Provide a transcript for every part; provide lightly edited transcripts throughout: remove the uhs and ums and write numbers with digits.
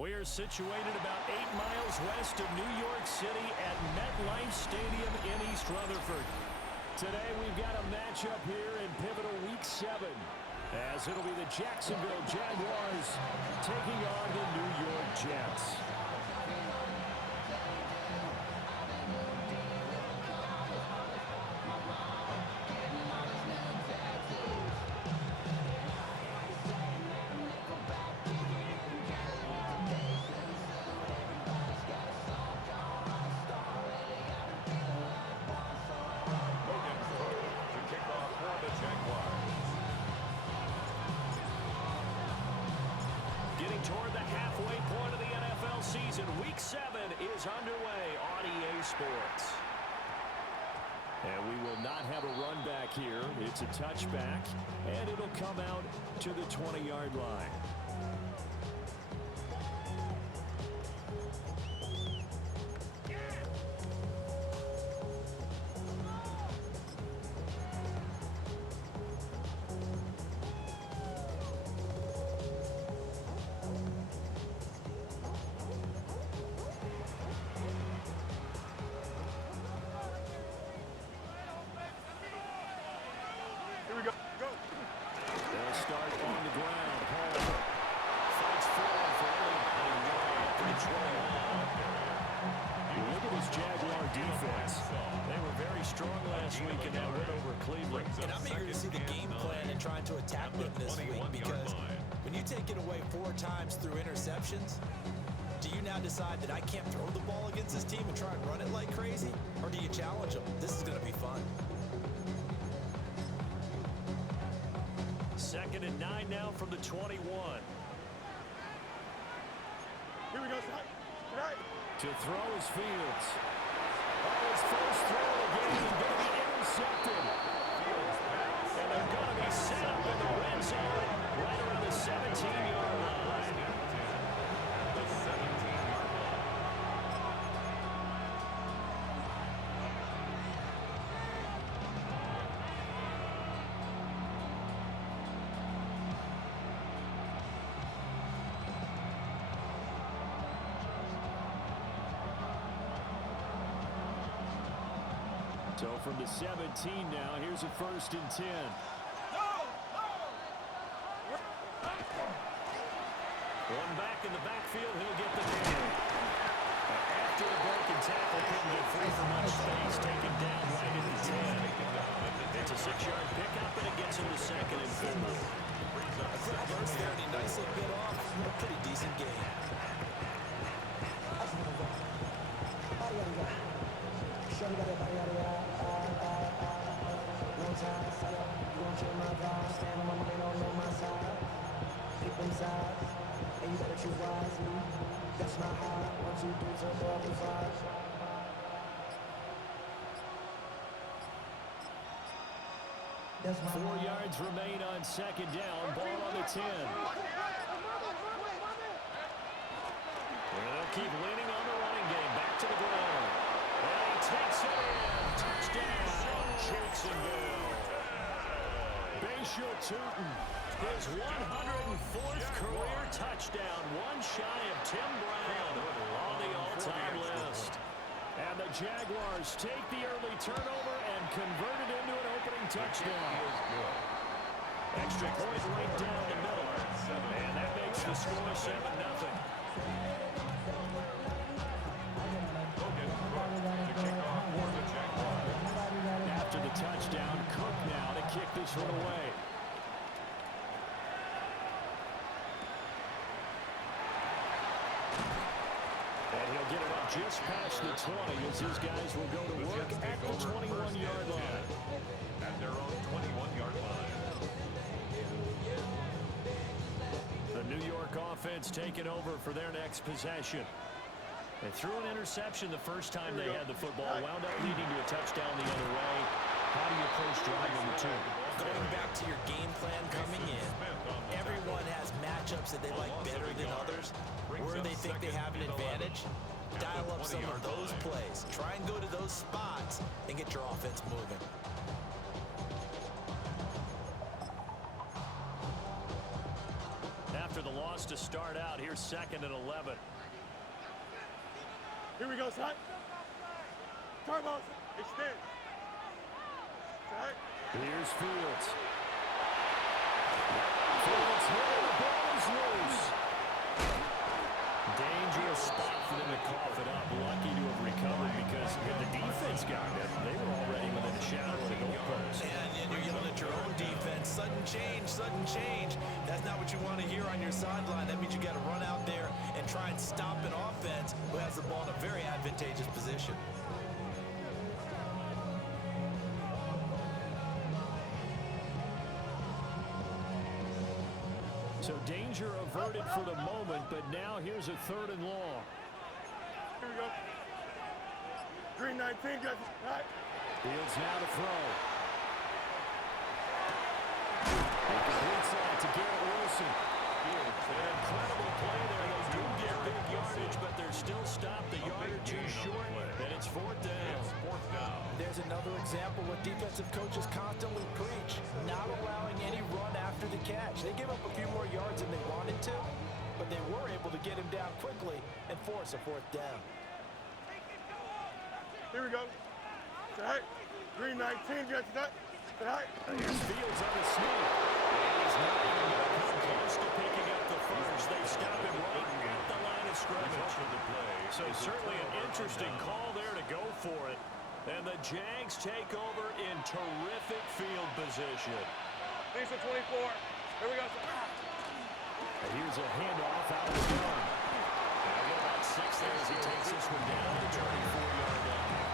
We are situated about 8 miles west of New York City at MetLife Stadium in East Rutherford. Today we've got a matchup here in pivotal Week 7, as it'll be the Jacksonville Jaguars taking on the New York Jets. Toward the halfway point of the NFL season, Week 7 is underway on EA Sports. And we will not have a run back here. It's a touchback, and it'll come out to the 20-yard line. And I'm eager to see the game plan and trying to attack them this week, because when you take it away 4 times through interceptions, do you now decide that I can't throw the ball against this team and try and run it like crazy? Or do you challenge them? This is going to be fun. 2nd and 9 now from the 21. Here we go, right. To throw is Fields. His first throw of the game is going to be intercepted. And they're going to be set up in the red zone right around the 17-yard line. The 17-yard line. So from the 17 now, here's a 1st and 10. One back in the backfield, he'll get the gain. After the broken tackle, couldn't get free from much space, taken down right at the 10. It's a 6-yard pickup, and it gets him to 2nd and 4. A quick burst there, and he nicely bit off a pretty decent gain. Four yards remain on 2nd down. Ball on the 10. They'll keep leaning on the running game. Back to the ground. And he takes it in. Touchdown, Jacksonville. Bashal Tootin, his 104th career touchdown. One shy of Tim Brown on the all-time list. And the Jaguars take the early turnover and convert it into an opening touchdown. Extra point right down the middle. And that makes the score 7-0. After the touchdown, Cook now to kick this one away. And he'll get it up just past the 20 as his guys will go to work at the 21-yard line. At their own 21-yard line. The New York offense taking over for their next possession. They threw an interception the first time they had the football, wound up leading to a touchdown the other way. How do you approach drive number 2? Going back to your game plan coming in, everyone has matchups that they like better than others. Where they think they have an advantage, dial up some of those plays. Try and go to those spots and get your offense moving. After the loss loss to start out. Here's 2nd and 11. Here we go, son. Turbos, extend. Right. Here's Fields. Fields here, the ball is loose. Dangerous spot for them to cough it up. Lucky to have recovered because if the defense got it, they were already within a shadow of the goalpost. And you're yelling at your own defense. Sudden change, sudden change. That's not what you want to hear on your sideline. That means you got to run out there and try and stop an offense who has the ball in a very advantageous position. So danger averted for the moment, but now here's a 3rd and long. Here we go. Green 19, guys. Right. Fields now to throw. He completes that to Garrett Wilson. An incredible play there. Those do get big yardage, but they're still stopped a yard or two short, and it's 4th down. There's another example what defensive coaches constantly preach, not allowing any run after the catch. They gave up a few more yards than they wanted to, but they were able to get him down quickly and force a 4th down. Here we go. Right. Green 19, guys. Right. Here's Fields on the sneak. He's not even going to come close to picking up the first. They stop him right at the line of scrimmage. So certainly an interesting call there to go for it. And the Jags take over in terrific field position. These are 24. Here we go. And here's a handoff out of the gun. Now get about 6 there as he takes this one down to the 34-yard line.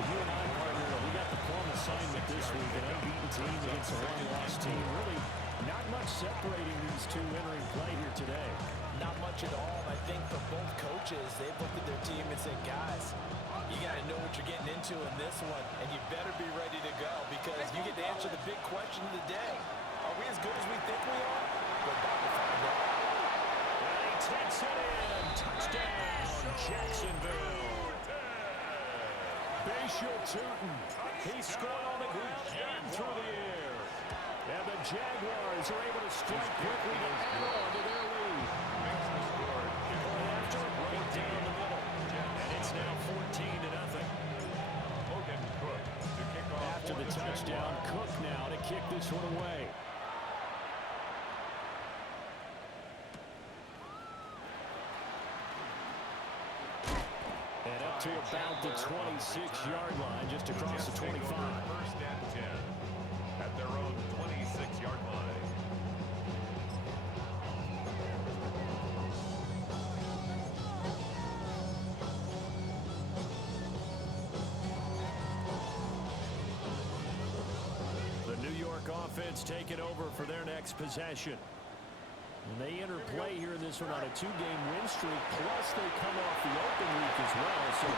Well, you and I, partner, we got the plum assignment this week. An unbeaten team against a one-loss team. Really not much separating these two entering play here today. Not much at all. I think for both coaches, they've looked at their team and said, guys, you got to know what you're getting into in this one, and you better be ready to go because you get to answer the big question of the day. Are we as good as we think we are? We're about to find out. And he takes it in. Touchdown, Jacksonville. Bayshore Tootin. He scored on the ground and through the air. And the Jaguars are able to strike quickly to add on to their lead. After right down the middle. And it's now 14-0. After the touchdown, Cook now to kick this one away. And up to about the 26-yard line, just across the 25. 1st and 10 at their own 26-yard line. The New York offense taking over for their next possession. And they enter play here in this one on a 2-game win streak, plus they come off the open week as well. So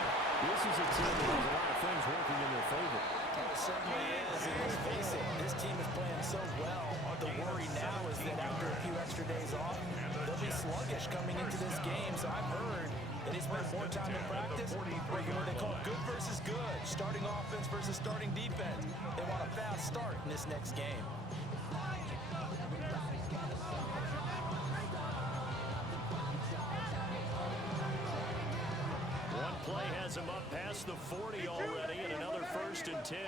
this is a team that has a lot of things working in their favor. Oh, it certainly is, and let's face it, this team is playing so well. The worry now is that after a few extra days off, they'll be sluggish coming into this game. So I've heard that they spend more time in practice working what they call good versus good, starting offense versus starting defense. They want a fast start in this next game. One play has him up past the 40 already, and another 1st and 10.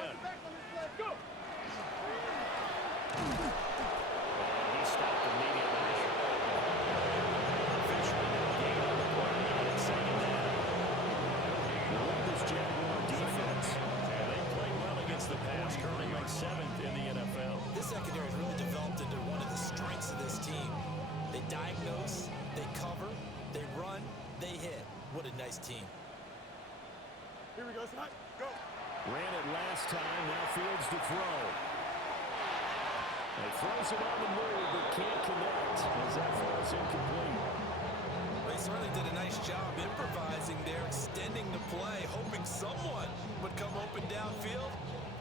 He stopped immediately. Officially no gain on the play now at 2nd down. With this Jaguar defense, they play well against the pass, currently ranked 7th in the NFL. This secondary has really developed into one of the strengths of this team. They diagnose, they cover, they run, they hit. What a nice team. Here we go, son. Go. Ran it last time, now Fields to throw. He throws it on the move, but can't connect as that falls incomplete. They certainly did a nice job improvising there, extending the play, hoping someone would come open downfield,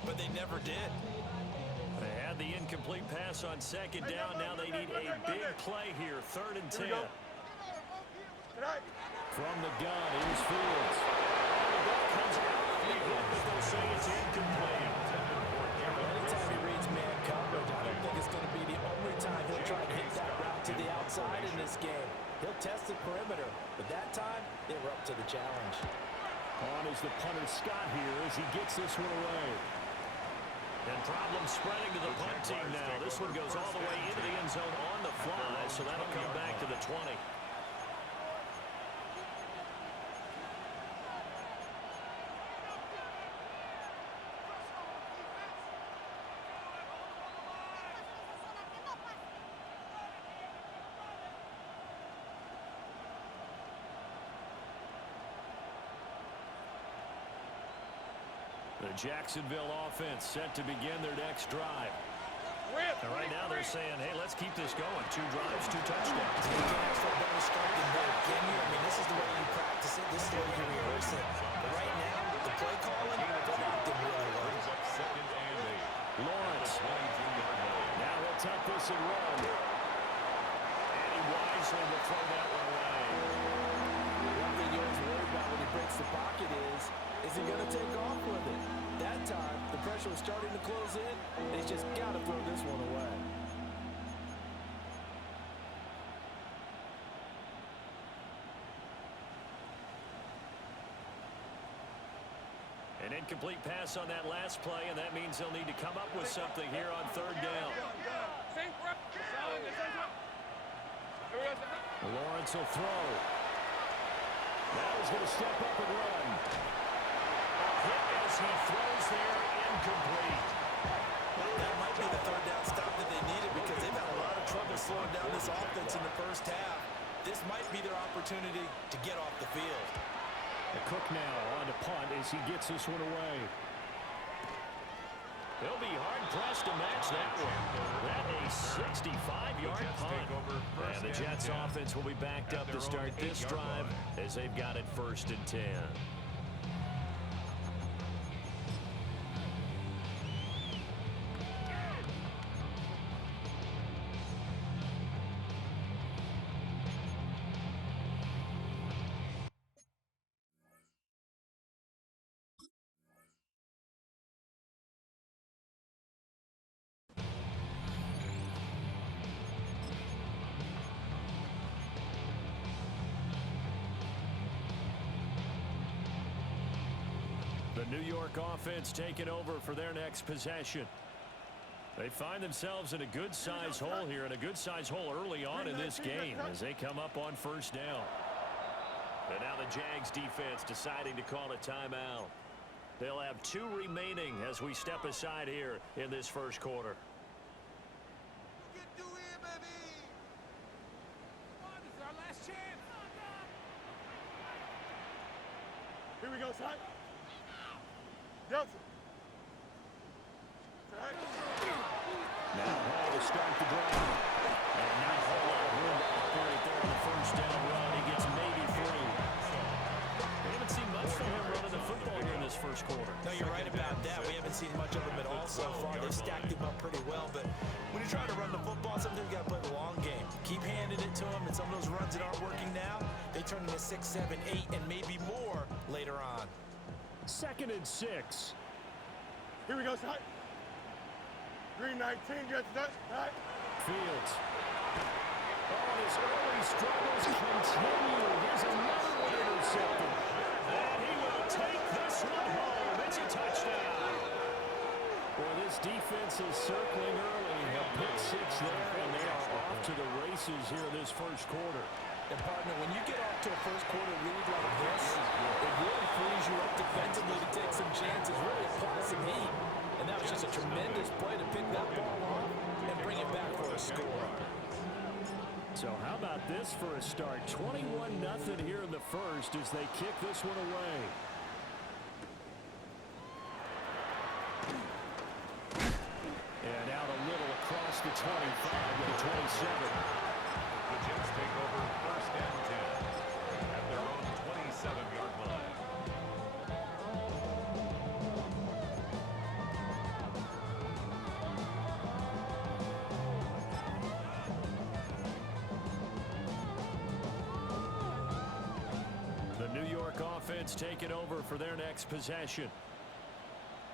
but they never did. They had the incomplete pass on 2nd down. Now they need a big play here, 3rd and 10. From the gun, here's Fields. The ball comes out of the hit, but they'll say it's incomplete. Anytime he reads man coverage, I don't think it's going to be the only time he'll try to hit that route to the outside. side in this game. He'll test the perimeter, but that time they were up to the challenge. On is the punter Scott here as he gets this one away. And problems spreading to the punt team now. This one goes all the way into the end zone on the fly, so that'll come back to the 20. The Jacksonville offense set to begin their next drive. And right now they're saying, hey, let's keep this going. 2 drives, 2 touchdowns. You can ask for a better start than that, can you? I mean, this is the way you practice it. This is the way you rehearse it. But right now, the play calling, they're acting really well. Lawrence. Now he'll tuck this and run. And he wisely will throw that one away. One thing you always worry about when he breaks the pocket is he going to take off with it? That time, the pressure was starting to close in. He's just got to throw this one away. An incomplete pass on that last play, and that means they'll need to come up with something here on 3rd down. Lawrence will throw. Now he's going to step up and run. Hit as he throws there, incomplete. That might be the 3rd down stop that they needed because they've had a lot of trouble slowing down this offense in the first half. This might be their opportunity to get off the field. The Cook now on to punt as he gets this one away. They'll be hard-pressed to match that one. That a 65-yard punt. And the Jets offense will be backed up to start this drive as they've got it 1st and 10. The New York offense taking over for their next possession. They find themselves in a good-sized hole here, and a good-sized hole early on in this game as they come up on 1st down. And now the Jags defense deciding to call a timeout. They'll have 2 remaining as we step aside here in this 1st quarter. Here we go, son. Johnson. Now Hall to start the drive. And not a whole lot of room to operate there on the 1st down run. He gets maybe 3. We haven't seen much from him running the football here in this 1st quarter. No, you're right about that. We haven't seen much of him at all so far. They stacked him up pretty well, but when you're trying to run the football, sometimes you got to play the long game. Keep handing it to him, and some of those runs that aren't working now, they turn into 6, 7, 8, and maybe more later on. 2nd and 6. Here we go, son. Green 19 gets that. Right. Fields. Oh, his early struggles continue. Here's another one intercepted. And he will take this one home. It's a touchdown. Well, this defense is circling early. A pick 6 there, and they are off to the races here in this 1st quarter. And, partner, when you get off to a 1st quarter lead like this, it really frees you up defensively to take some chances, really apply some heat. And that was just a tremendous play to pick that ball off and bring it back for a score. So how about this for a start? 21-0 here in the 1st as they kick this one away. And out a little across the 25 to the 27. The Jets take over 1st and 10 at their own 27-yard line. The New York offense taking over for their next possession.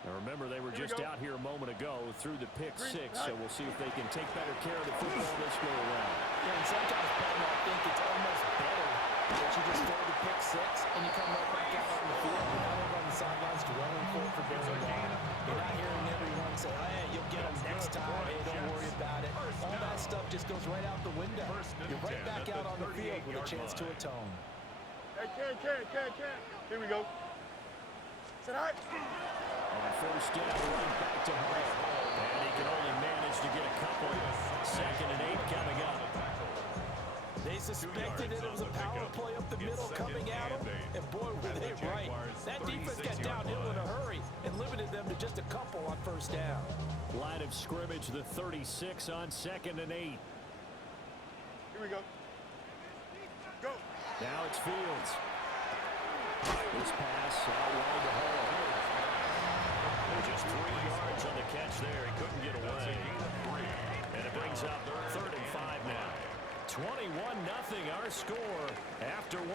Now remember, they were just out here a moment ago through the pick six, so we'll see if they can take better care of the football this go around. Yeah, and sometimes, Paul, I think it's almost better that you just throw the pick six and you come right back out on the field. You're not over on the sidelines dwelling for it for very long. You're not hearing everyone say, oh, yeah, you'll get them next time. Hey, don't worry about it. All that stuff just goes right out the window. You're right back out on the field with a chance to atone. Hey, Ken. Here we go. Sit high. On first down, right back to Hall. And he can only manage to get a couple. 2nd and 8 coming up. They suspected that it was a power play up the middle coming at them, and boy, were they right. That defense got downhill in a hurry and limited them to just a couple on first down. Line of scrimmage, the 36 on 2nd and 8. Here we go. Go. Now it's Fields. This pass out wide to Hall. Just 3 yards on the catch there. He couldn't get away. And it brings up 3rd and 5 now. 21-0 our score after 1.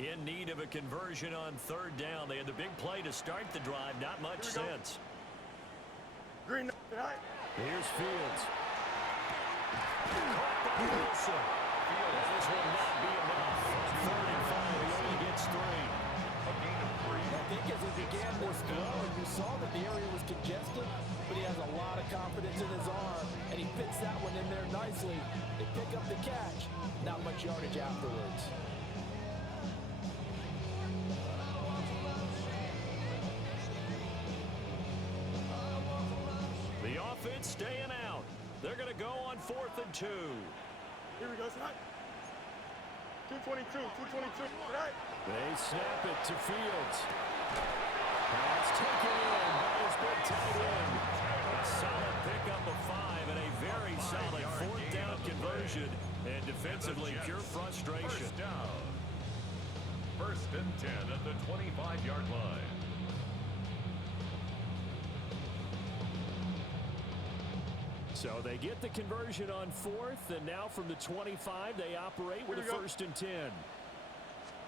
In need of a conversion on 3rd down. They had the big play to start the drive. Not much sense. Green. Here's Fields. Wilson. This will not be enough. 3rd and 5. He only gets 3. I think as he began this throw, you saw that the area was congested, but he has a lot of confidence in his arm, and he fits that one in there nicely. They pick up the catch. Not much yardage afterwards. Offense staying out. They're going to go on 4th and 2. Here we go, tonight. 222. Tonight. They snap it to Fields. Pass taken in by his big tight end. A solid pickup of 5 and a very solid 4th down conversion. And defensively, pure frustration. First and 10 at the 25-yard line. So they get the conversion on 4th, and now from the 25, they operate with a 1st and 10.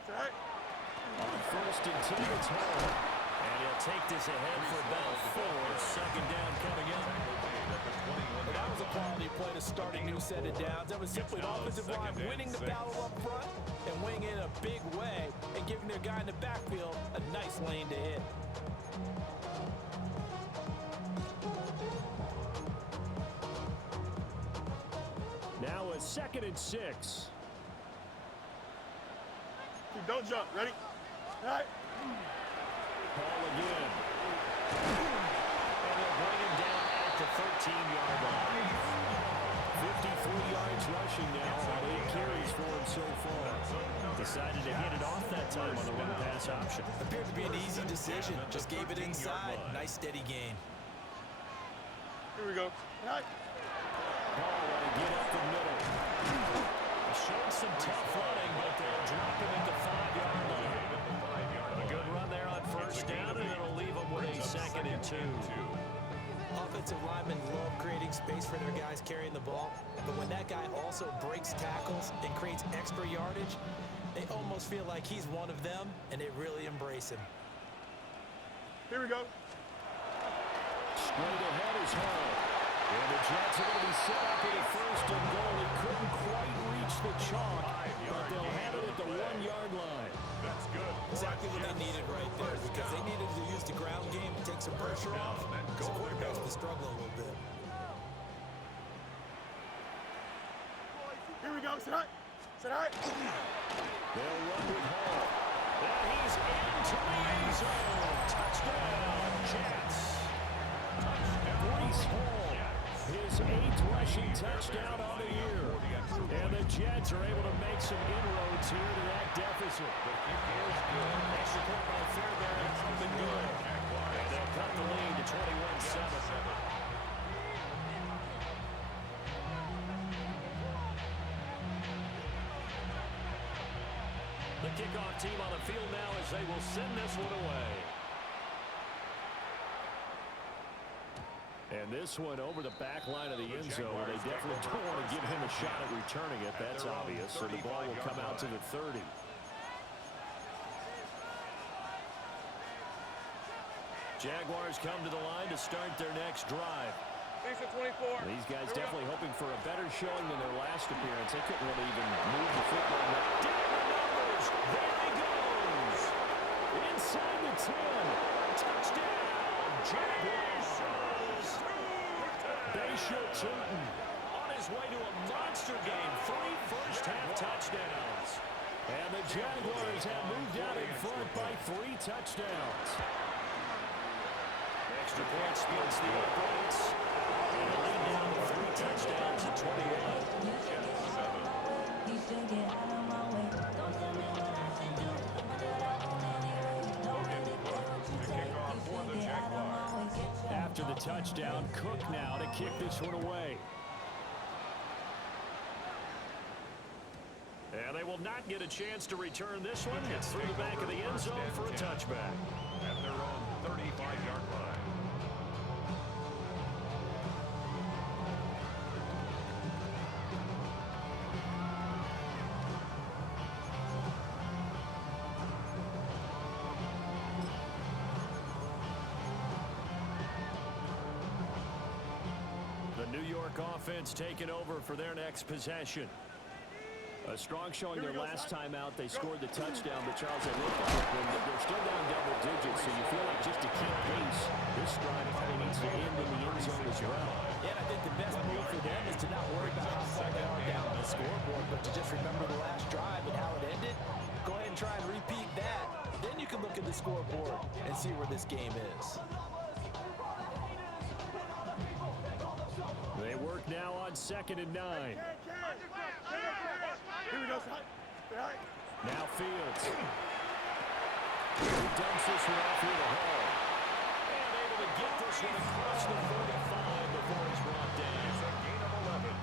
On 1st and 10, it's Hall. And he'll take this ahead for about 4. 2nd down coming up. Well, that was a quality play to start a new set of downs. That was simply an offensive line winning the battle up front and winning in a big way and giving their guy in the backfield a nice lane to hit. Now a 2nd and 6. Don't jump. Ready? All right. Ball again. And they'll bring him down at the 13-yard line. 53 yards rushing now on 8 carries for him so far. Decided to hit it off that time on the run pass option. Appeared to be an easy decision. Just gave it inside. Nice steady gain. Here we go. All right. Ball get up the middle. Showed some tough running, but they'll drop him at the 5-yard line. A good run there on first down, and it'll leave them with a 2nd and 2. Offensive linemen love creating space for their guys carrying the ball, but when that guy also breaks tackles and creates extra yardage, they almost feel like he's one of them, and they really embrace him. Here we go. Straight ahead is Hall. And the Jets are going to be set up at a 1st and goal. He couldn't quite reach the chalk, but they'll have it at the 1-yard line. That's good. Exactly what they needed right there, because they needed to use the ground game to take some pressure off. Because the quarterback's been struggling a little bit. Here we go. Sit high. They'll run with Hall. And he's into the end zone. Touchdown, Jets. Breece Hall, his 8th rushing touchdown on the year. And the Jets are able to make some inroads here to that deficit. The kick is good. Extra point by Fairbairn. Something good. And they'll cut the lead to 21-7. kickoff team on the field now as they will send this one away. And this one over the back line of the end zone. They definitely don't want to give him a shot at returning it. That's obvious. So the ball will come out to the 30. Jaguars come to the line to start their next drive. These guys definitely hoping for a better showing than their last appearance. They couldn't really even move the football. Down the numbers. There he goes. Inside the 10. Touchdown, Jaguars. Bayshaw Turton on his way to a monster game. 3 first-half touchdowns. And the Jaguars have moved out in front by 3 touchdowns. Extra point splits the uprights. And a lead down to 3 touchdowns at 21. After the touchdown, Cook now to kick this one away. And they will not get a chance to return this one. It's through the back of the end zone for a touchback. At their own 35-yard line. New York offense taking over for their next possession. A strong showing their last time out. They scored the touchdown, but Charles, they look like they're still down double digits, so you feel like just to keep pace, this drive probably needs to end in the end zone as well. Yeah, and I think the best move for them is to not worry about how far they are down on the scoreboard, but to just remember the last drive and how it ended. Go ahead and try and repeat that. Then you can look at the scoreboard and see where this game is. They work now on 2nd and 9. Now Fields. He dumps this one off here to Hall. And able to get this one across the 35 before he's brought down.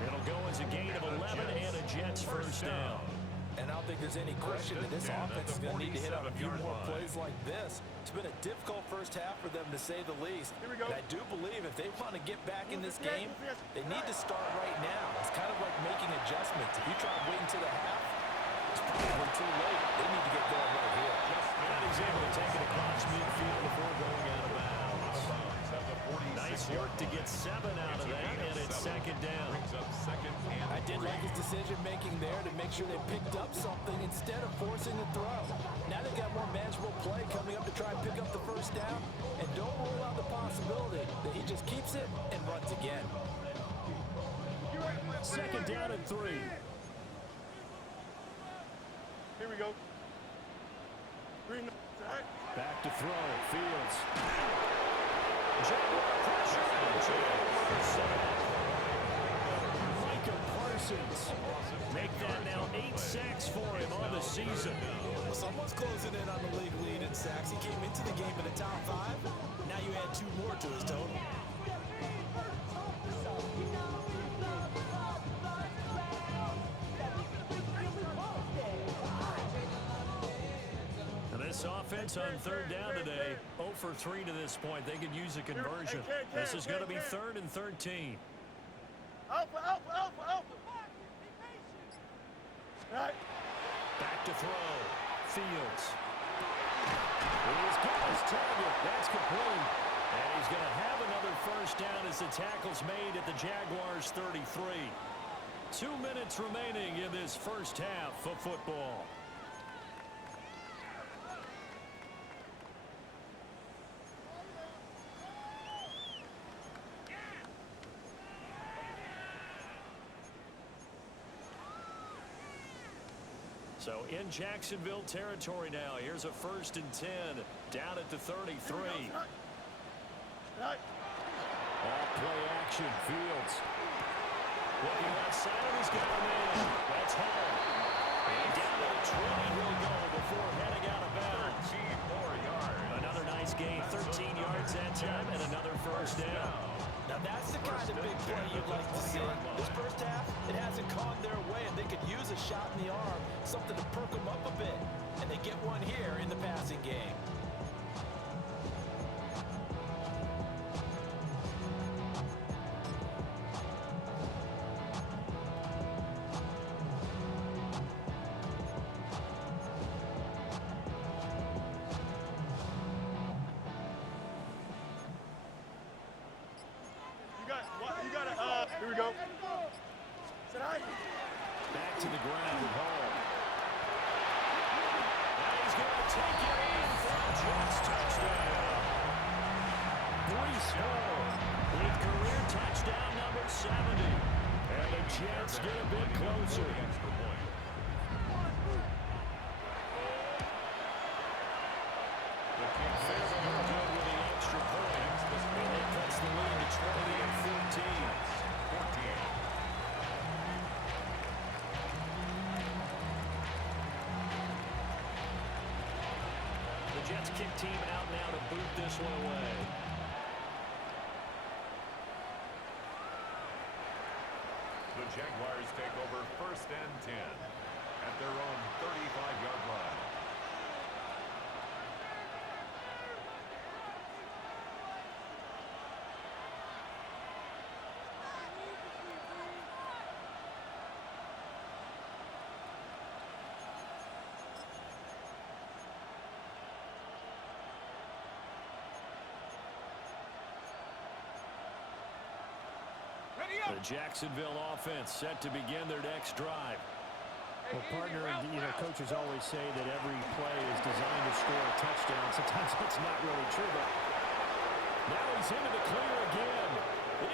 It'll go as a gain of 11 and a Jets first down. And I don't think there's any question that this offense is going to need to hit on a few more plays like this. It's been a difficult first half for them, to say the least. And I do believe if they want to get back in this game, they need to start right now. It's kind of like making adjustments. If you try to wait until the half, it's probably too late. They need to get going right here. And he's able to take it across midfield before going out of bounds. Nice work to get 7 out of that, and it's 2nd down. I did like his decision-making there to make sure they picked up something instead of forcing a throw. Now they've got more manageable play coming up to try and pick up the first down, and don't rule out the possibility that he just keeps it and runs again. 2nd down and 3. Here we go. Back to throw. Fields. Jaguar pressure. Micah Parsons. Make that now 8 sacks for him on the season. Well, someone's closing in on the league lead in sacks. He came into the game in the top 5. Now you add 2 more to his total. This offense on 3rd down today, 0 for 3 to this point. They could use a conversion. This is going to be 3rd and 13. Alpha. Right. Back to throw. Fields. He's got his target. That's complete. And he's going to have another first down as the tackle's made at the Jaguars' 33. 2 minutes remaining in this first half of football. So in Jacksonville territory now. Here's a 1st and 10 down at the 33. Off play action. Fields. Looking outside and he's got a man. That's home. And down to the 20 he'll go before heading out of bounds. Another nice gain. 13 yards that time and another first down. Now that's the kind of big play you'd like to see. This first half, it hasn't gone their way, and they could use a shot in the arm, something to perk them up a bit. and they get one here in the passing game. Here we go. Sit high. Back to the ground with Hall. And he's going to take it in for a Jets touchdown. Breece Hall with career touchdown number 70. And the Jets get a bit closer. Fairbairn good with the extra point. And it cuts the lead to 28-14. The Jets kick team out now to boot this one away. The Jaguars take over 1st and 10 at their own 35-yard line. The Jacksonville offense set to begin their next drive. Well, partner, coaches always say that every play is designed to score a touchdown. Sometimes that's not really true, but now he's into the clear again.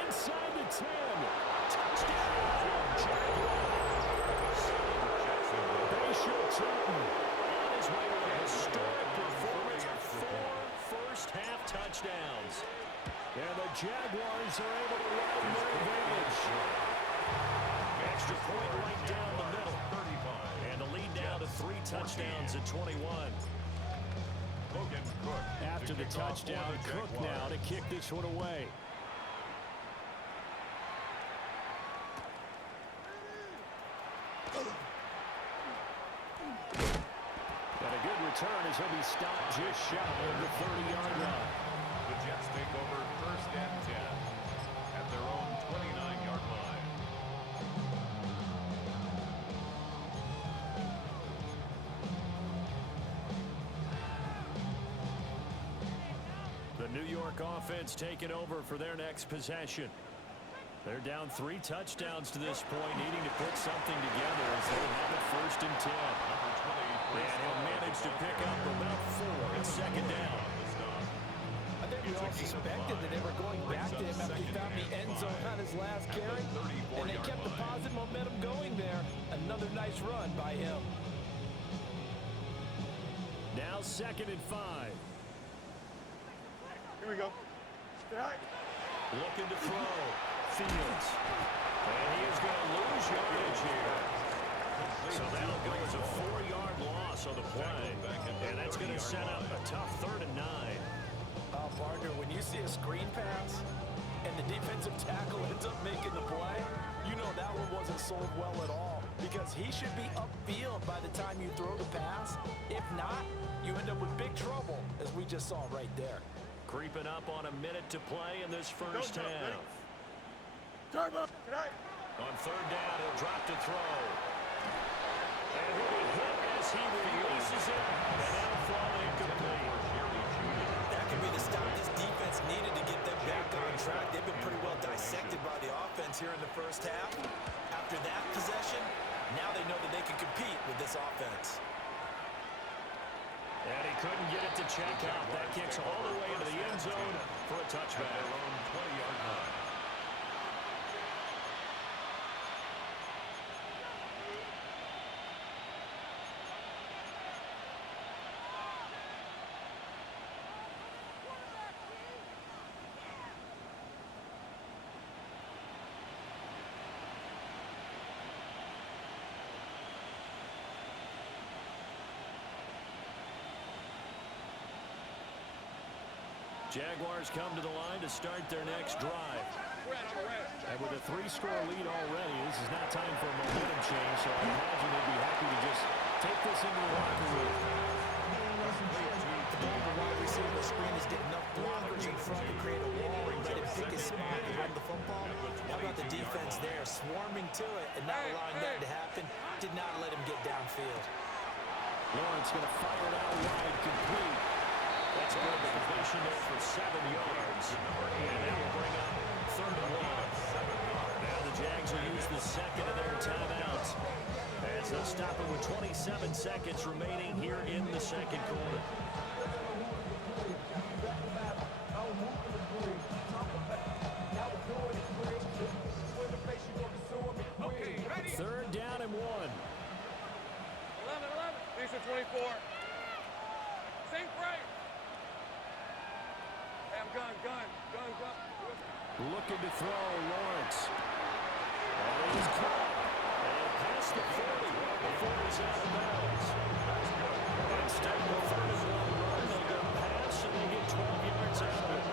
Inside the 10. Touchdown, Jaguars. Bayshaw Turton on his way to a historic performance of 4 first-half touchdowns. And the Jaguars are able to ride their advantage. Extra point right down the middle. And the lead now to 3 touchdowns at 21. After the touchdown, Cook now to kick this one away. And a good return as he'll be stopped just shy of the 30-yard line. The Jets take over 1st and 10 at their own 29-yard line. The New York offense taking over for their next possession. They're down 3 touchdowns to this point, needing to put something together as they have it 1st and 10. And he'll manage to pick up about 4 at 2nd down. I think we all suspected that they were going back to him after he found the end zone on his last carry, and they kept the positive momentum going there. Another nice run by him. Now 2nd and 5. Here we go. Sit high. Looking to throw. Fields. And he is going to lose yardage here. So that'll go as a 4-yard loss on the play. And that's going to set up a tough 3rd and 9. Partner, when you see a screen pass and the defensive tackle ends up making the play, you know that one wasn't sold well at all, because he should be upfield by the time you throw the pass. If not, you end up with big trouble, as we just saw right there. Creeping up on a minute to play in this first half. Turbo, tonight. On 3rd down, he'll drop to throw. And he'll be hit as he releases it, and that'll fall incomplete. That could be the stop this defense needed to get them back on track. They've been pretty well dissected by the offense here in the first half. After that possession, now they know that they can compete with this offense. And he couldn't get it to check out. That kicks all the way into the end zone for a touchback. At their own 20-yard line. Jaguars come to the line to start their next drive. And with a 3-score lead already, this is not time for a momentum change, so I imagine they'd be happy to just take this into the locker room. The goal of the wide receiver screen is get enough blockers in front to create a wall and let him pick his spot and run the football. How about the defense there, swarming to it and not allowing that to happen? Did not let him get downfield. Lawrence going to fire it out wide, complete. That's good. The completion there for 7 yards. And that will bring up 3rd and 1. Now the Jags will use the second of their timeouts as they'll stop it with 27 seconds remaining here in the second quarter. Third down and 1. 11. Decent 24. Same right. Damn gun. Looking to throw, Lawrence. And he's caught. And past the 40 before he's out of bounds. Instead of a 3rd and 1 run, they go pass and they get 12 yards out of it.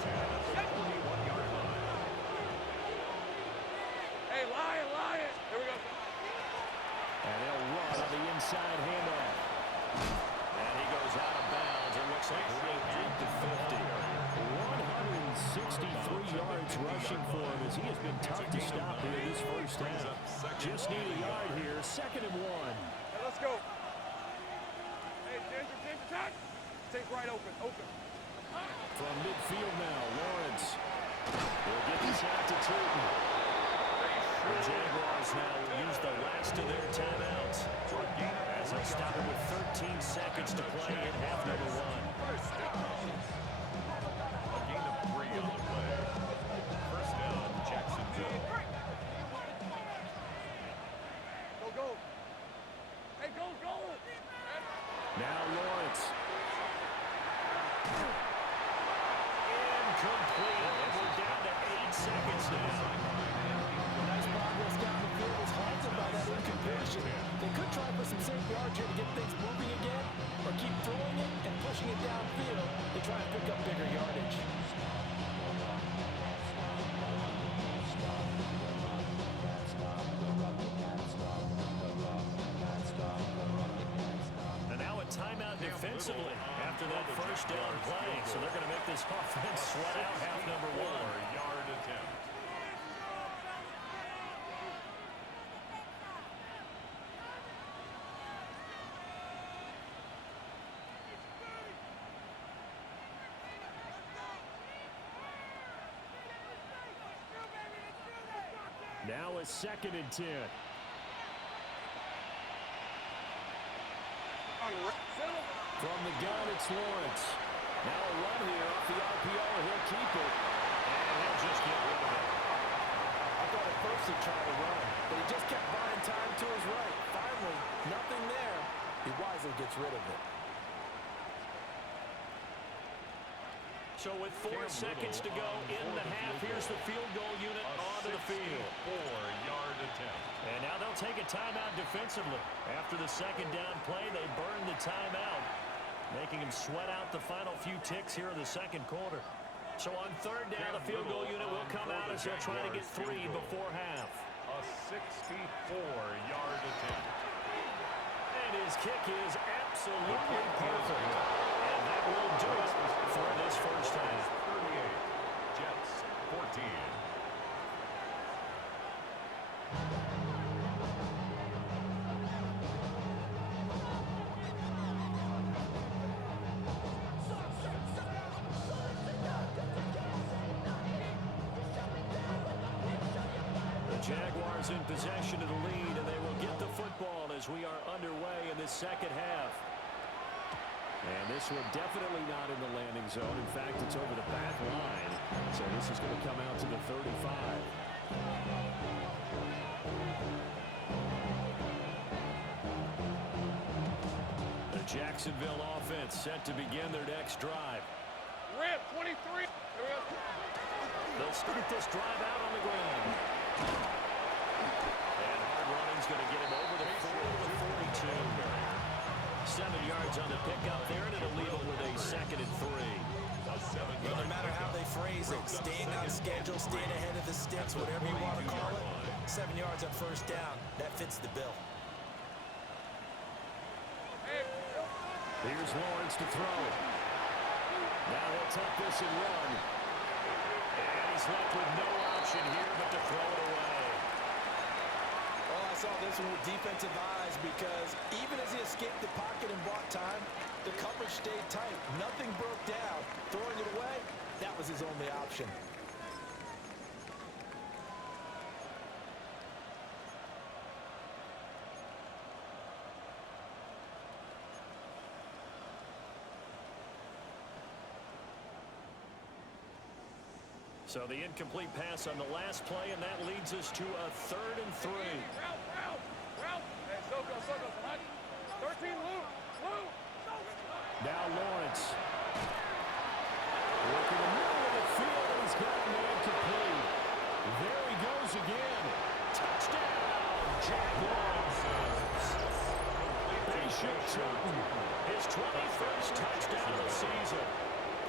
Hey, lion. Here we go. And they'll run on the inside handoff. And he goes out of bounds. It looks like right at the 50. 163 yards rushing for him as he has been tough to stop here this first half. Just need a yard here. 2nd and 1. Hey, let's go. Hey, Ginger, touch. Take right open. From midfield now, Lawrence will get this out to Tootin. The Jaguars now will use the last of their timeouts as they'll stop it with 13 seconds to play in half number 1. A gain of 3 on the play. First down, Jacksonville. Go. Hey, go. Now Lawrence. Incomplete. And we're down to 8 seconds now. Nice progress down the field was halted by that incompletion. They could try for some safe yards here to get things moving again, or keep throwing it and pushing it downfield to try and pick up bigger yardage. And now a timeout defensively after that first down play. So they're going to make this offense sweat out half number 1. 4-yard attempt. Now a 2nd and 10. From the gun, it's Lawrence. Now a run here off the RPO. He'll keep it. And he'll just get rid of it. I thought at first he'd try to run, but he just kept buying time to his right. Finally, nothing there. He wisely gets rid of it. So with 4 seconds to go in the half, here's the field goal unit onto the field. 4-yard attempt. And now they'll take a timeout defensively. After the second down play, they burn the timeout, making them sweat out the final few ticks here in the second quarter. So on 3rd down, the field goal unit will come out as they'll try to get 3 before half. A 64-yard attempt. And his kick is absolutely perfect. And that will do it for this first half. 38. Jets 14. Jaguars in possession of the lead, and they will get the football as we are underway in this second half. And this one definitely not in the landing zone. In fact, it's over the back line. So this is going to come out to the 35. The Jacksonville offense set to begin their next drive. Rip, 23. Here we go. They'll start this drive out on the ground. And hard running's going to get him over the 40 to 42. 7 yards on the pickup there, and it'll leave him with a 2nd and 3. Well, no matter how they phrase it, staying on schedule, staying ahead of the sticks, whatever you want to call it, 7 yards on first down, that fits the bill. Here's Lawrence to throw. Now he'll take this and run. And he's left with no option here but to throw it away. Oh, I saw this one with defensive eyes because even as he escaped the pocket and bought time, the coverage stayed tight. Nothing broke down. Throwing it away, that was his only option. So the incomplete pass on the last play, and that leads us to a 3rd and 3. Route. Hey, so go. 13, Lou. Now Lawrence. Working the middle of the field, and he's got a man complete. There he goes again. Touchdown, Jaguars. Bishop Turton, his 21st touchdown of the season.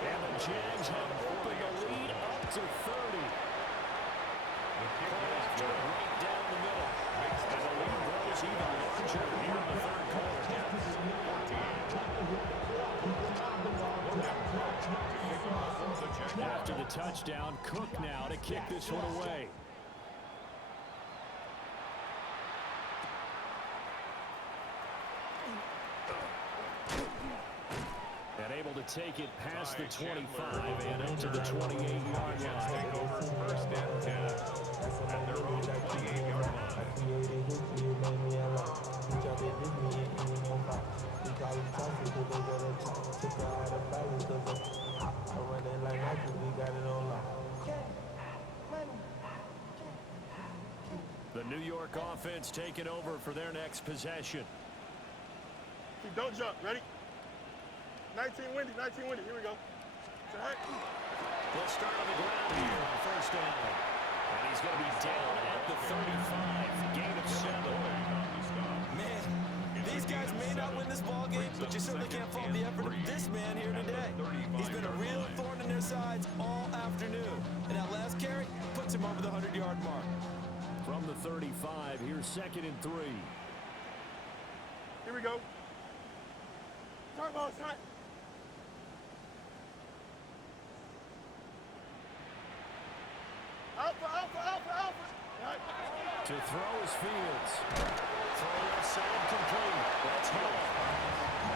And the Jags have opened the lead up to 30. After right down the middle. And the lead grows even larger here in the 3rd quarter. After the touchdown, Cook now to kick this one away. And able to take it past the 25 and up to the 28-yard line. Take over 1st and 10 at their own 28-yard line. The New York offense taking over for their next possession. Don't jump. Ready? 19 windy. Here we go. They'll start on the ground here on 1st down. And he's going to be down at the 35. Gain of 7. Man, these guys may not win this ball game, but you certainly can't fault the effort of this man here today. He's been a real thorn in their sides all afternoon. And that last carry puts him over the 100-yard mark. From the 35, here's 2nd and 3. Here we go. Start ball, start. Alpha. To throw is Fields. Throw left side complete. That's Hill.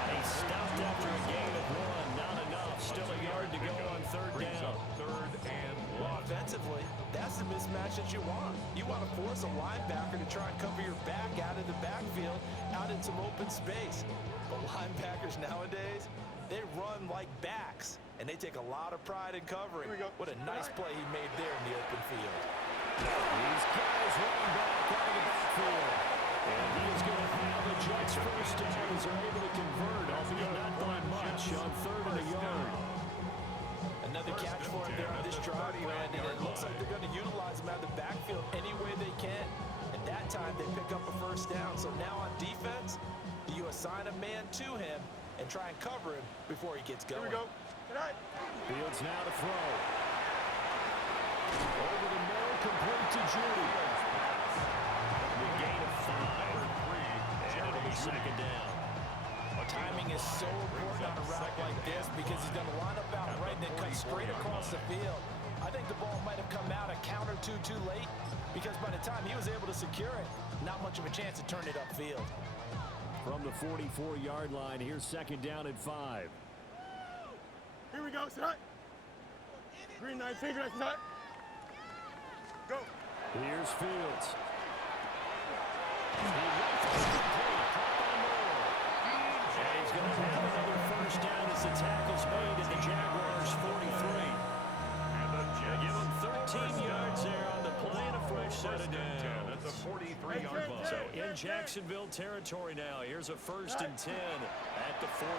And he's stopped after a gain of 1. Not enough. Still a yard to go on 3rd down. 3rd and 1. Offensively, that's the mismatch that you want. You want to force a linebacker to try and cover your back out of the backfield, out in some open space. But linebackers nowadays, they run like backs, and they take a lot of pride in covering. What a nice play he made there in the open field. These guys running back out of the backfield. And he is going to have the Jets 1st down as they're able to convert, albeit not by much, on 3rd and a yard. Another catch for him there on this drive, Brandon. It looks like they're going to utilize him out of the backfield any way they can. And that time they pick up a 1st down. So now on defense, you assign a man to him and try and cover him before he gets going. Here we go. Fields now to throw. Over the middle, complete to Judy. The gain of 5. And it'll be 2nd down. Timing is so important on a route like this because he's going to line up out right and then cut straight across the field. I think the ball might have come out a count or two too late because by the time he was able to secure it, not much of a chance to turn it upfield. From the 44-yard line, here's 2nd down and 5. Here we go, set. Green 19, set. Go. Here's Fields. He rifles it complete. And he's going to have another 1st down as the tackle's made at the Jaguars' 43. They give him 13 yards there on the play and a fresh set of downs. That's a 43-yard line. So in Jacksonville territory now. Here's a 1st and 10 at the 43.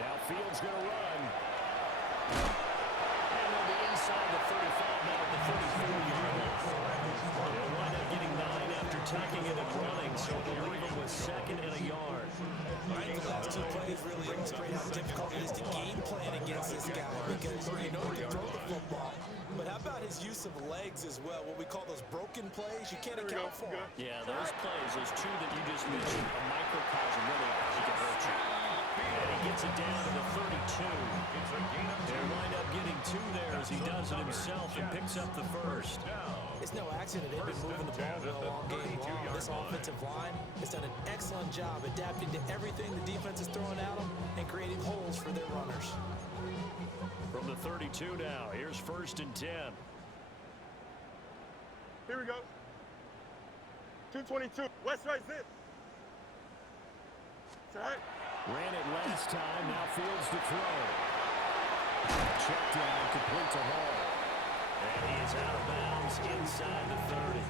Now Fields going to run. And they'll be inside the 35 now at the 34-yard line. They'll wind up getting 9 after tucking it and running, so they'll leave him with 2nd and a yard. I think the last 2 plays really illustrate how difficult it is to game plan against this guy because you know he can throw the football. But how about his use of legs as well, what we call those broken plays? You can't account for them. Yeah, those plays, those 2 that you just mentioned, a microcosm really of how he can hurt you. gets it down to the 32. He'll wind up getting 2 there as he does it himself and picks up the first. It's no accident they've been moving the ball well all game long. This offensive line has done an excellent job adapting to everything the defense is throwing at them and creating holes for their runners. From the 32 now, here's 1st and 10. Here we go. 222. West right zip. It's all right. Ran it last time. Now Fields to throw. Check down, complete to Hall. And he is out of bounds inside the 30.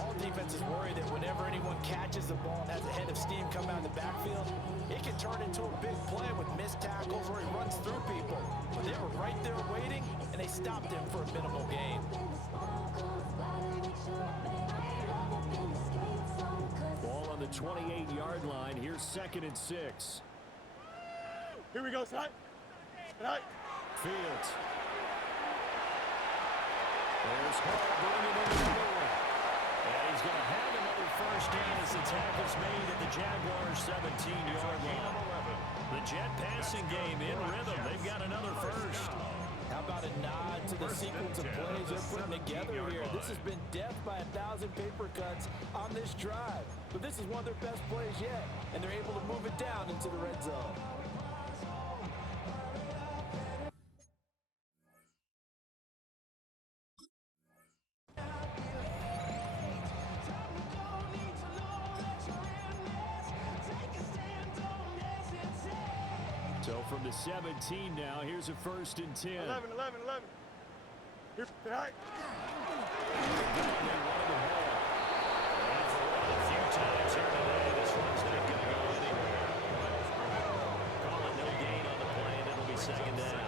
All defenses worry that whenever anyone catches the ball and has a head of steam come out of the backfield, it can turn into a big play with missed tackles or he runs through people. But they were right there waiting, and they stopped him for a minimal gain. Ball on the 28-yard line. Here's 2nd and 6. Here we go, son. Right. Fields. There's Hall bringing in the middle. And he's going to have another first down as the tackle's made at the Jaguars' 17-yard line. The Jet passing game in rhythm. They've got another first. How about a nod to the sequence of plays they're putting together here? This has been death by 1,000 paper cuts on this drive. But this is one of their best plays yet, and they're able to move it down into the red zone. So from the 17 now, here's a 1st and 10. 11. Here, right. A few times here today, this one's not going to go anywhere. Calling no gain on the play, and it'll be 2nd down.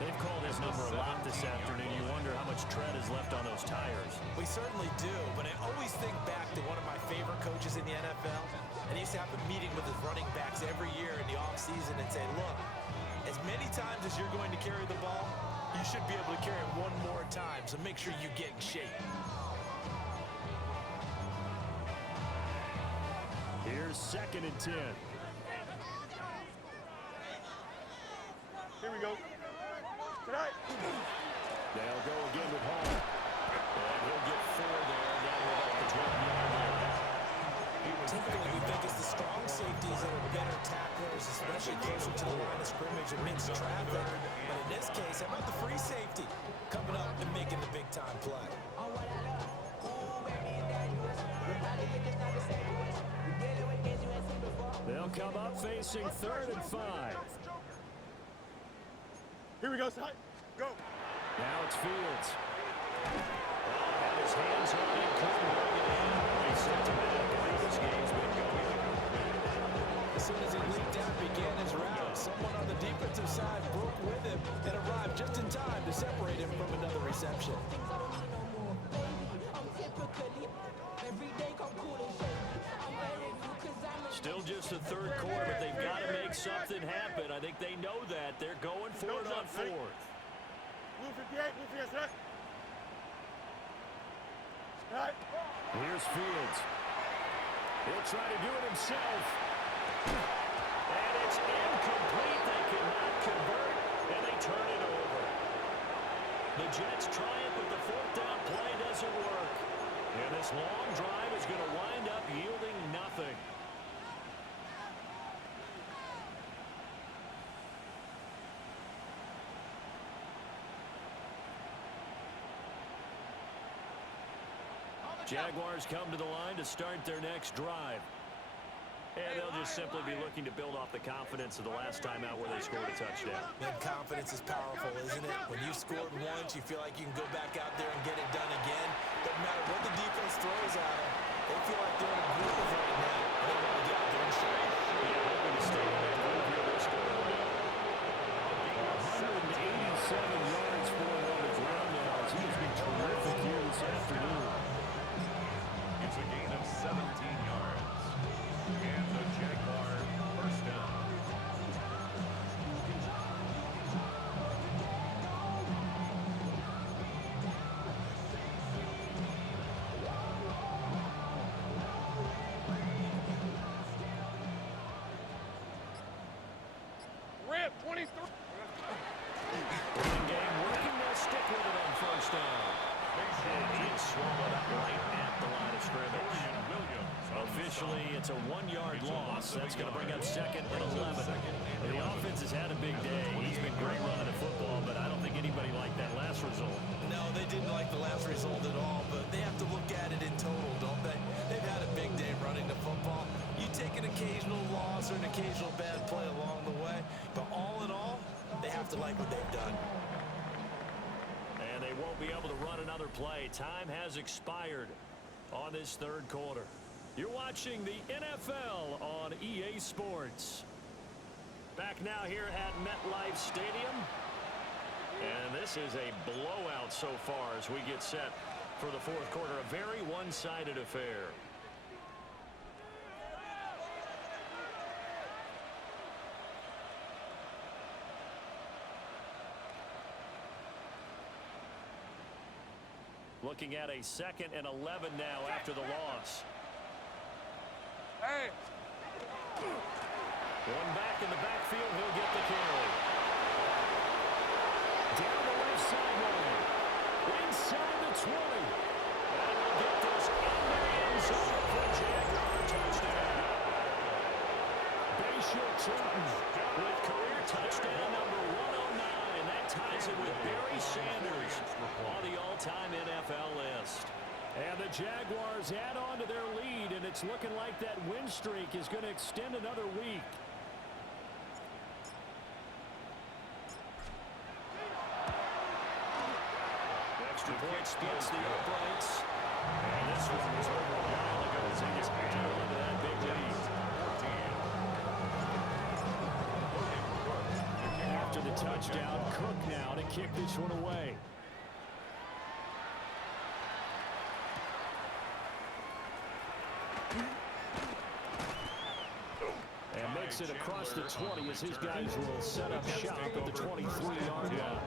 They've called his number a lot this afternoon. You wonder how much tread is left on those tires. We certainly do, but I always think back to one of my favorite coaches in the NFL, and he used to have a meeting with his running backs every year in the offseason and say, look, as many times as you're going to carry the ball, you should be able to carry it one more time, so make sure you get in shape. Here's 2nd and 10. Here we go. Tonight. They'll go again with Hall. And he'll get 4 there, down to about the 12-yard line. Typically, we think it's the strong safeties that are better tacklers, especially closer to the line of scrimmage and mixed traffic. But in this case, how about the free safety coming up and making the big-time play? They'll come up facing 3rd and 5. Here we go, son. Go. Now it's Fields. Had his hands on it, couldn't bring it in. He sent it back, and this game's been going. As soon as he leaped out, began his route. Someone on the defensive side broke with him and arrived just in time to separate him from another reception. Still just the 3rd quarter, but they've got to make something happen. I think they know that. They're going for it on 4th. Blue 58, right. Right. Here's Fields. He'll try to do it himself. And it's incomplete. They cannot convert, and they turn it over. The Jets try it, but the 4th down play doesn't work. And this long drive is going to wind up yielding nothing. Jaguars come to the line to start their next drive. And they'll just simply be looking to build off the confidence of the last time out where they scored a touchdown. Man, confidence is powerful, isn't it? When you've scored once, you feel like you can go back out there and get it done again. Doesn't matter what the defense throws at them. They feel like they're in a groove right now. They want to get out there and show it. Yeah, hoping to stay in that groove here this go. 187 yards for him on the ground now. He's been terrific here this afternoon. It's a gain of 17 yards. And the Jaguar first down. 23. Running game working. They'll stick with it on first down. And he is swallowed up right at the line of scrimmage. Officially, it's a 1-yard loss. That's going to bring up second and 11. The offense has had a big day. He's been great running the football, but I don't think anybody liked that last result. No, they didn't like the last result at all, but they have to look at it in total, don't they? They've had a big day running the football. You take an occasional loss or an occasional bad play along the way, but all in all, they have to like what they've done. And they won't be able to run another play. Time has expired on this third quarter. You're watching the NFL on EA Sports. Back now here at MetLife Stadium. And this is a blowout so far as we get set for the fourth quarter. A very one-sided affair. Looking at a 2nd and 11 now after the loss. Hey. One back in the backfield, he'll get the carry. Down the left sideline. Inside the 20. And we'll get this in the end zone for a Jaguar touchdown. Bashir Turton with career touchdown number 109. That ties it with Barry Sanders on the all-time NFL list. And the Jaguars add on to their lead, and it's looking like that win streak is going to extend another week. Extra point splits the uprights. And this one was over a while ago as he gets down into that big lead. After the touchdown, Cook now to kick this one away. And makes it across the 20 as his guys will set up shop at the 23-yard line.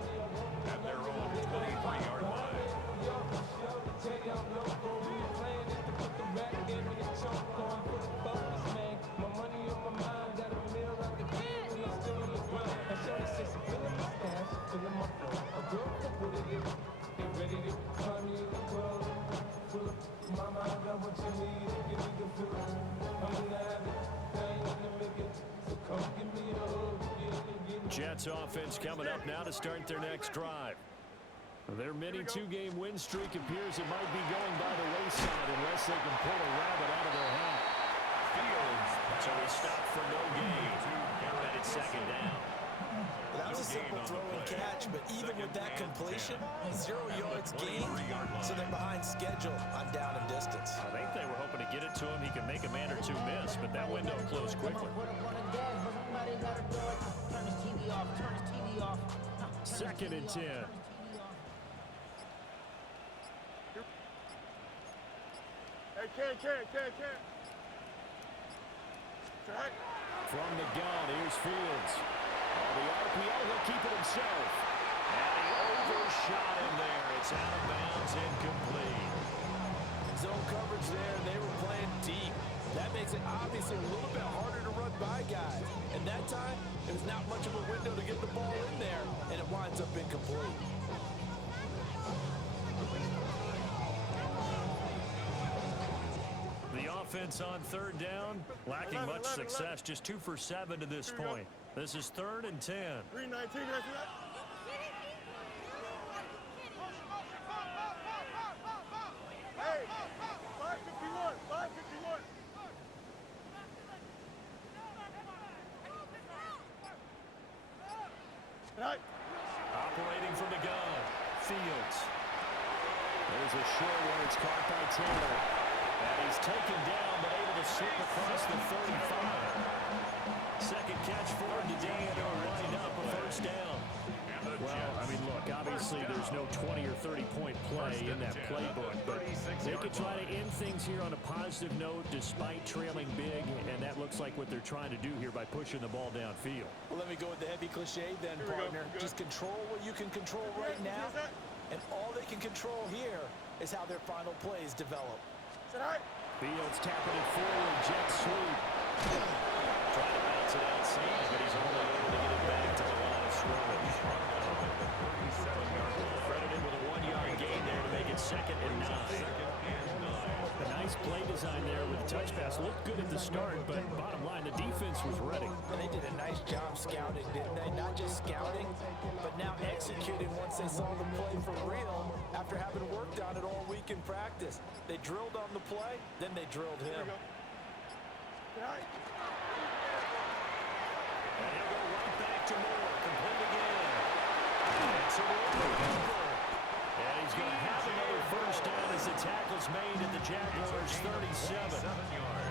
At their own 23-yard line. Jets offense coming up now to start their next drive. Their mini two-game win streak appears it might be going by the wayside unless they can pull a rabbit out of their hat. Fields. So we stop for no gain. And it's second down. That was a simple throw and catch, but even with that completion, 0 yards gained, so they're behind schedule on down and distance. I think they were hoping to get it to him. He can make a man or two miss, but that window closed quickly. Second and 10. Hey, Ken. From the gun, here's Fields. On the RPO, he'll keep it himself. And he overshot him there. It's out of bounds, incomplete. Zone coverage there, and they were playing deep. That makes it obviously a little bit harder to run by guys. And that time, it was not much of a window to get the ball in there, and it winds up incomplete. The offense on third down, lacking much success, just 2 for 7 to this point. This is 3rd and 10. 319, Hey, 551. Right. Operating from the gun, Fields. There's a short one. It's caught by Taylor. And he's taken down, but able to slip across the 35. Second catch for him today, and he'll wind up a first down. Well, I mean, look, obviously there's no 20 or 30-point play in that playbook, but they could try to end things here on a positive note despite trailing big, and that looks like what they're trying to do here by pushing the ball downfield. Well, let me go with the heavy cliche then, partner. Just control what you can control right now, and all they can control here is how their final plays develop. Fields tapping it forward, jet sweep. Trying to bounce it outside, but he's only able to get it back to A nice play design there with the touch pass. Looked good at the start, but bottom line, the defense was ready. And they did a nice job scouting, didn't they? Not just scouting, but now executing once they saw the play for real after having worked on it all week in practice. They drilled on the play, then they drilled him. And he'll go right back to Moore. Complete again. It's a and he's going to have another first down as the tackle's made at the Jaguars' 37.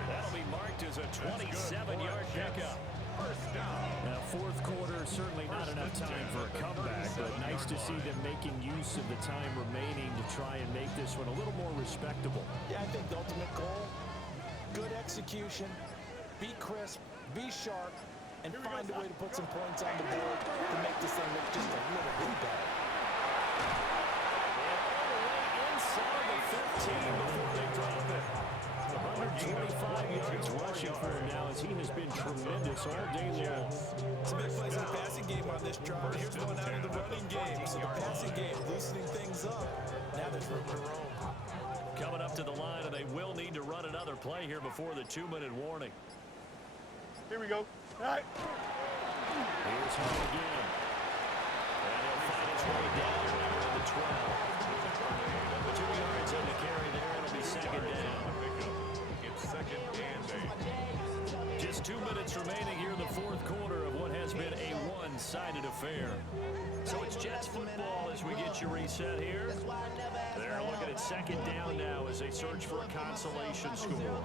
That'll be marked as a 27-yard pickup. Now, fourth quarter, certainly not enough time for a comeback, but nice to see them making use of the time remaining to try and make this one a little more respectable. Yeah, I think the ultimate goal, good execution, be crisp, be sharp, and find a way to put some points on the board to make this thing look just a little bit better. And all the way inside the 15 before they drop it. 125 yards rushing for him now as he has been tremendous all day long. Some big plays in the passing game on this drive. Here's one out of the running game. So the passing game loosening things up. Now there's room to roam. Coming up to the line, and they will need to run another play here before the 2-minute warning. Here we go. All right. Here's Hunt again. And he'll find his way down here to the 12. 2 yards on the carry there. It'll be second down. It's second and 8. Just 2 minutes remaining here in the fourth quarter of what has been a one-sided affair. So it's Jets football as we get you reset here. They're looking at second down now as they search for a consolation score.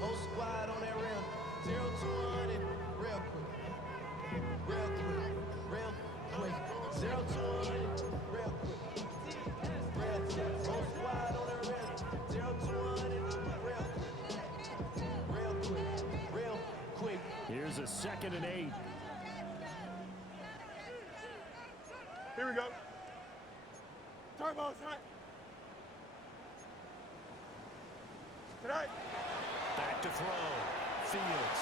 Whole squad on that rim. 0 to 100, real quick. Real quick. Real quick. 0 to 100, real quick. Real quick. Whole squad on that rim. 0 to 100, real quick. Real quick. Real quick. Here's a 2nd and 8. Here we go. Turbo, tonight. Tonight. Back to throw. Fields.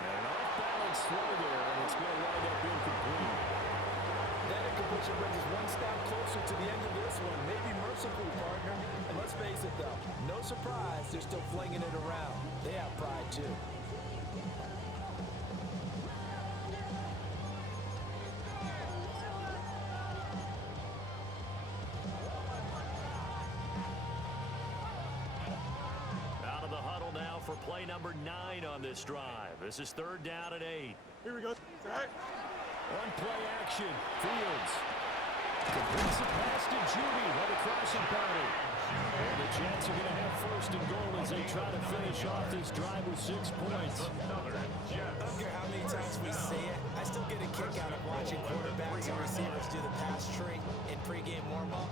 And an off-balance throw there, and it's going to wind up incomplete. That incompletion brings us one step closer to the end of this one. Maybe merciful, partner. And let's face it, though, no surprise, they're still flinging it around. They have pride, too. Out of the huddle now for play number 9 on this drive. This is 3rd down and 8. Here we go. Tonight. On play action, Fields completes a pass to Judy on the crossing pattern. And the Jets are going to have 1st and goal as they try to finish off this drive with 6 points. I don't care how many times we say it, I still get a kick out of watching quarterbacks and receivers do the pass tree in pregame warm-up.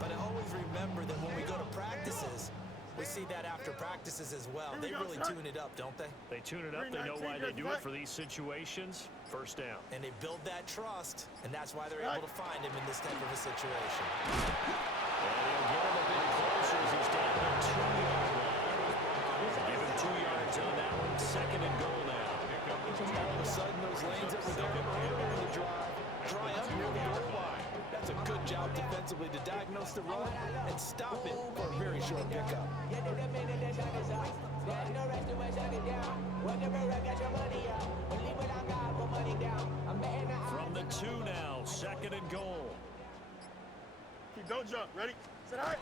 But I always remember that when we go to practices, we see that after practices as well. They really tune it up, don't they? They tune it up. They know why they do it for these situations. 1st down. And they build that trust, and that's why they're able to find him in this type of a situation. And he'll get him a bit closer as he's down the 2-yard line. Give him 2 yards on that one. 2nd and goal now. All of a sudden, those lanes that were there earlier in the drive dry up near the goal line. That's a good job defensively to diagnose the run and stop it for a very short pickup. From the 2 now, 2nd and goal. Don't jump. Ready? Tonight.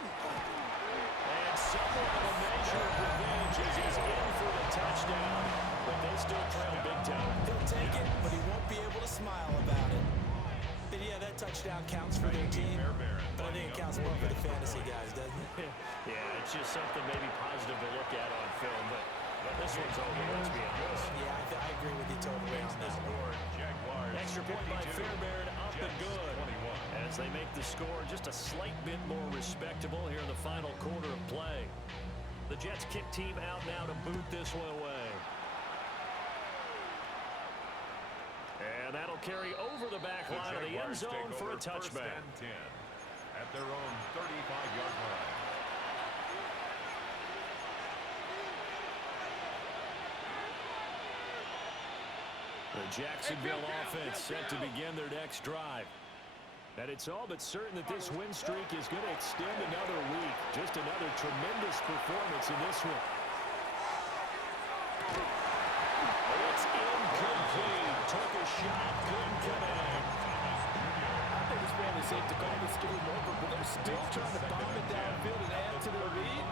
And somewhat of a measure of revenge as he's in for the touchdown. But they still trail big time. He'll take it, but he won't be able to smile about it. But yeah, that touchdown counts for their team, but I think it counts more for the fantasy guys, doesn't it? Yeah, it's just something maybe positive to look at on film, but this one's over, let's be honest. Yeah, I agree with you totally on that one. Extra point by Fairbairn, up and good. As they make the score just a slight bit more respectable here in the final quarter of play. The Jets kick team out now to boot this one away. And that'll carry over the back line of the end zone for a touchback. At their own 35-yard line. The Jacksonville offense set to begin their next drive. And it's all but certain that this win streak is going to extend another week. Just another tremendous performance in this one. It's incomplete. Took a shot, couldn't connect. I think it's fairly safe to call this game over, but they're still trying to bomb it downfield and add to their lead.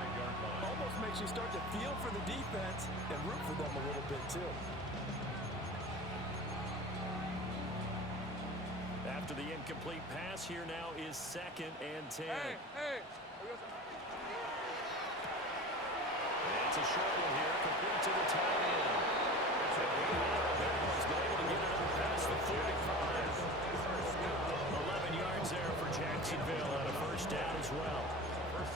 Almost makes you start to feel for the defense and root for them a little bit, too. After the incomplete pass, here now is 2nd and 10. Hey. It's a short one here, complete to the tight end. He's been able to get it up past the 45. 11 yards there for Jacksonville on a first down as well.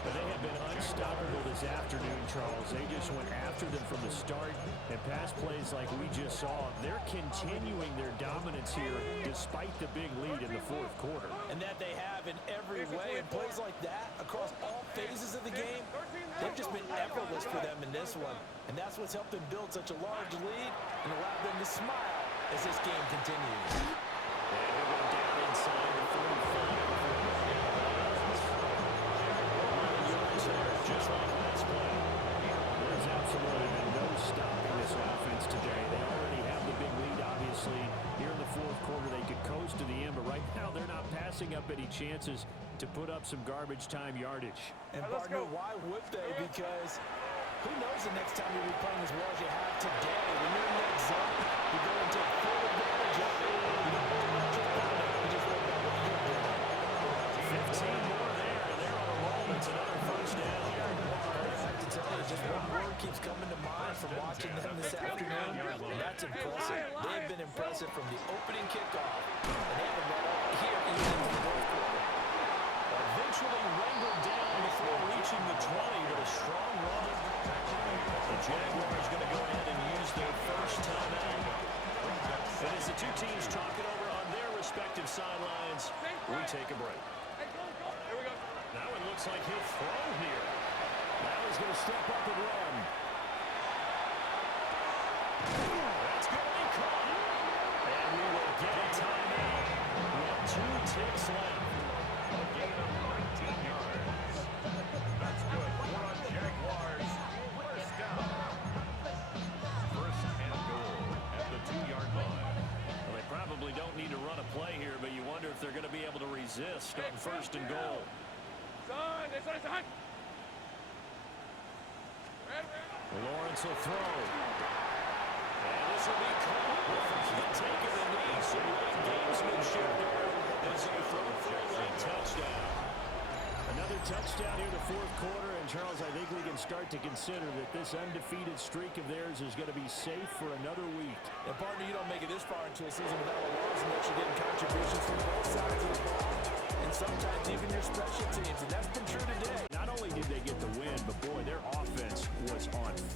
But they have been unstoppable this afternoon, Charles. They just went after them from the start, and pass plays like we just saw. They're continuing their dominance here despite the big lead in the 4th quarter. And that they have in every way. And plays like that across all phases of the game, they've just been effortless for them in this one. And that's what's helped them build such a large lead and allowed them to smile as this game continues. And they go down inside the 45. Just like last play. There's absolutely been no stopping this offense today. They already have the big lead, obviously. Here in the 4th quarter, they could coast to the end, but right now they're not passing up any chances to put up some garbage time yardage. And partner, why would they? Because who knows the next time you'll be playing as well as you have today. When you're in that zone, you go and take full advantage of it. You don't worry about your opponent. You just worry about what you're doing. 15 more there, and they're on a roll. It's another first down. I have to tell you, just one word keeps coming to mind from watching them this afternoon, and that's impressive. They've been impressive from the opening kickoff, and they haven't let up here even in the 4th quarter. Eventually wrangled down before reaching the 20, but a strong run. The Jaguars going to go ahead and use their first timeout. And as the two teams talk it over on their respective sidelines, we take a break. Here we go. Now it looks like he'll throw here. Now he's going to step up and run. That's going to be caught. And we will get a timeout with 2 ticks left. A gain of 19 yards. That's good. We're on Jaguars. First down. First and goal at the 2-yard line. Well, they probably don't need to run a play here, but you wonder if they're going to be able to resist on 1st and goal. Son. Lawrence will throw. And this will be caught. Taking the knee. Some late gamesmanship there as he throws for a late touchdown. Another touchdown here in the 4th quarter. And, Charles, I think we can start to consider that this undefeated streak of theirs is going to be safe for another week. And, partner, you don't make it this far into a season without a loss unless you're getting contributions from both sides of the ball. And sometimes even your special teams. And that's been true today. Not only did they get the win, but, boy, their offense was on